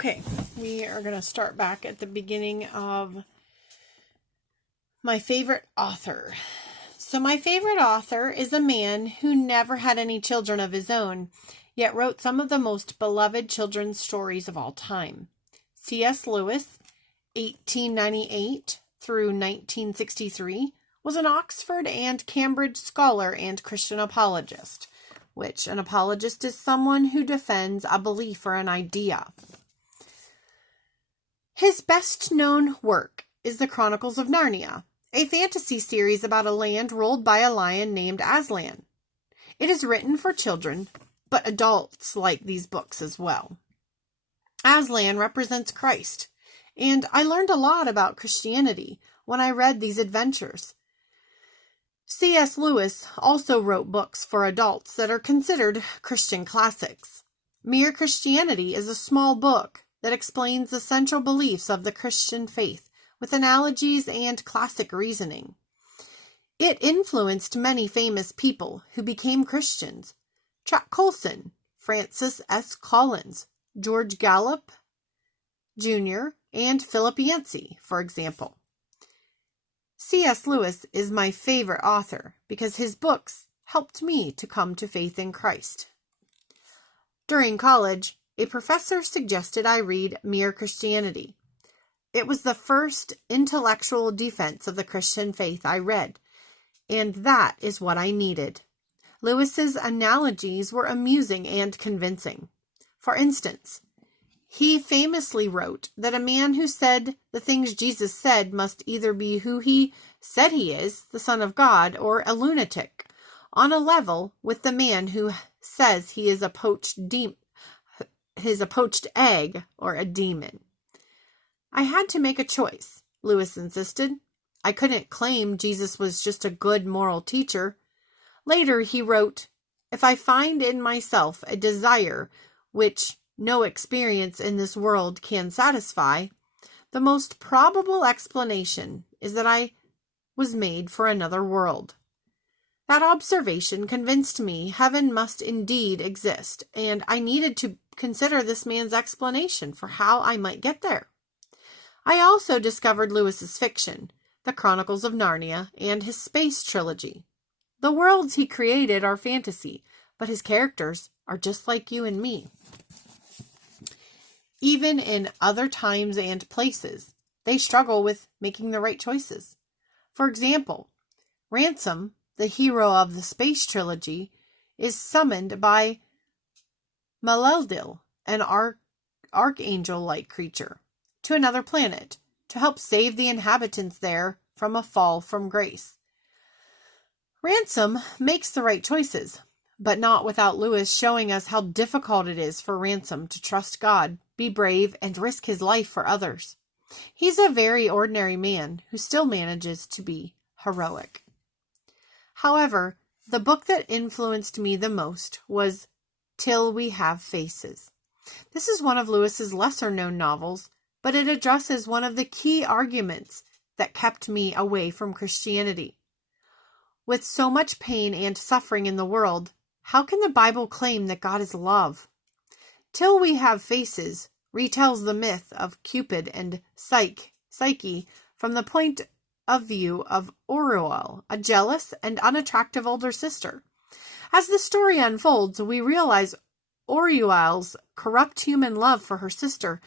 Okay, we are going to start back at the beginning of my favorite author. So my favorite author is a man who never had any children of his own, yet wrote some of the most beloved children's stories of all time. C.S. Lewis, 1898 through 1963, was an Oxford and Cambridge scholar and Christian apologist, which an apologist is someone who defends a belief or an idea. His best-known work is The Chronicles of Narnia, a fantasy series about a land ruled by a lion named Aslan. It is written for children, but adults like these books as well. Aslan represents Christ, and I learned a lot about Christianity when I read these adventures. C.S. Lewis also wrote books for adults that are considered Christian classics. Mere Christianity is a small book that explains the central beliefs of the Christian faith with analogies and classic reasoning. It influenced many famous people who became Christians: Chuck Colson, Francis S. Collins, George Gallup Jr., and Philip Yancey, for example. C.S. Lewis is my favorite author because his books helped me to come to faith in Christ. During college, a professor suggested I read Mere Christianity. It was the first intellectual defense of the Christian faith I read, and that is what I needed. Lewis's analogies were amusing and convincing. For instance, he famously wrote that a man who said the things Jesus said must either be who he said he is, the Son of God, or a lunatic, on a level with the man who says he is a poached egg or a demon. I had to make a choice, Lewis insisted. I couldn't claim Jesus was just a good moral teacher. Later he wrote, "If I find in myself a desire which no experience in this world can satisfy, the most probable explanation is that I was made for another world." That observation convinced me heaven must indeed exist, and I needed to consider this man's explanation for how I might get there. I also discovered Lewis's fiction, The Chronicles of Narnia, and his space trilogy. The worlds he created are fantasy, but his characters are just like you and me. Even in other times and places, they struggle with making the right choices. For example, Ransom, the hero of the space trilogy, is summoned by Maleldil, an archangel-like creature, to another planet to help save the inhabitants there from a fall from grace. Ransom makes the right choices, but not without Lewis showing us how difficult it is for Ransom to trust God, be brave, and risk his life for others. He's a very ordinary man who still manages to be heroic. However, the book that influenced me the most was Till We Have Faces. This is one of Lewis's lesser-known novels, but it addresses one of the key arguments that kept me away from Christianity. With so much pain and suffering in the world, how can the Bible claim that God is love? Till We Have Faces retells the myth of Cupid and Psyche from the point of view of Orual, a jealous and unattractive older sister. As the story unfolds, we realize Orual's corrupt human love for her sister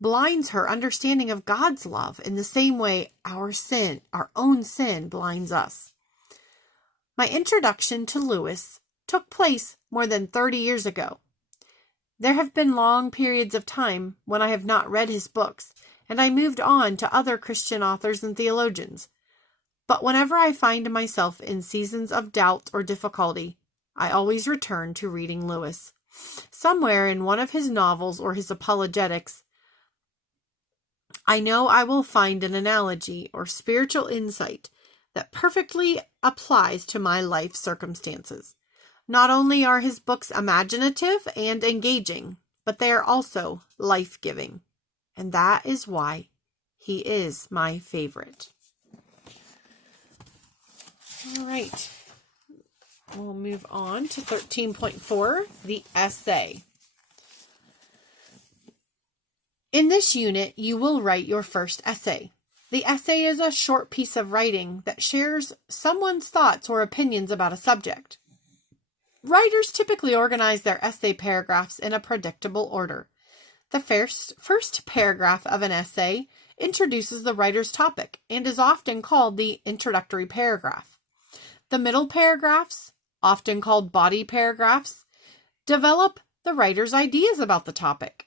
blinds her understanding of God's love in the same way our own sin blinds us. My introduction to Lewis took place more than 30 years ago. There have been long periods of time when I have not read his books, and I moved on to other Christian authors and theologians. But whenever I find myself in seasons of doubt or difficulty, I always return to reading Lewis. Somewhere in one of his novels or his apologetics, I know I will find an analogy or spiritual insight that perfectly applies to my life circumstances. Not only are his books imaginative and engaging, but they are also life-giving. And that is why he is my favorite. All right. We'll move on to 13.4, the essay. In this unit, you will write your first essay. The essay is a short piece of writing that shares someone's thoughts or opinions about a subject. Writers typically organize their essay paragraphs in a predictable order. The first paragraph of an essay introduces the writer's topic and is often called the introductory paragraph. The middle paragraphs, often called body paragraphs, develop the writer's ideas about the topic.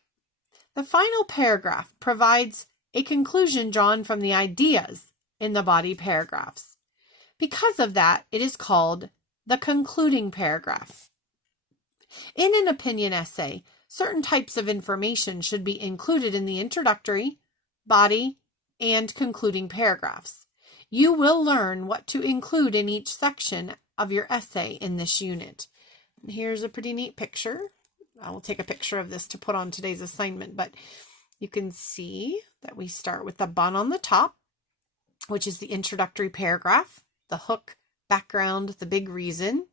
The final paragraph provides a conclusion drawn from the ideas in the body paragraphs. Because of that, it is called the concluding paragraph. In an opinion essay, certain types of information should be included in the introductory, body, and concluding paragraphs. You will learn what to include in each section of your essay in this unit. Here's a pretty neat picture. I will take a picture of this to put on today's assignment, but you can see that we start with the bun on the top, which is the introductory paragraph, the hook, background, the big reason.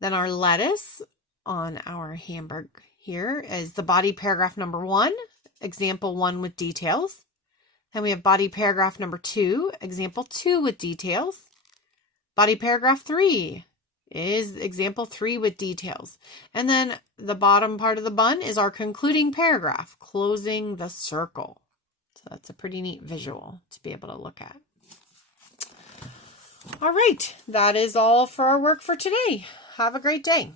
Then our lettuce on our hamburger here is the body paragraph number 1, example 1 with details. Then we have body paragraph number 2, example 2 with details. Body paragraph 3 is example 3 with details. And then the bottom part of the bun is our concluding paragraph, closing the circle. So that's a pretty neat visual to be able to look at. All right, that is all for our work for today. Have a great day.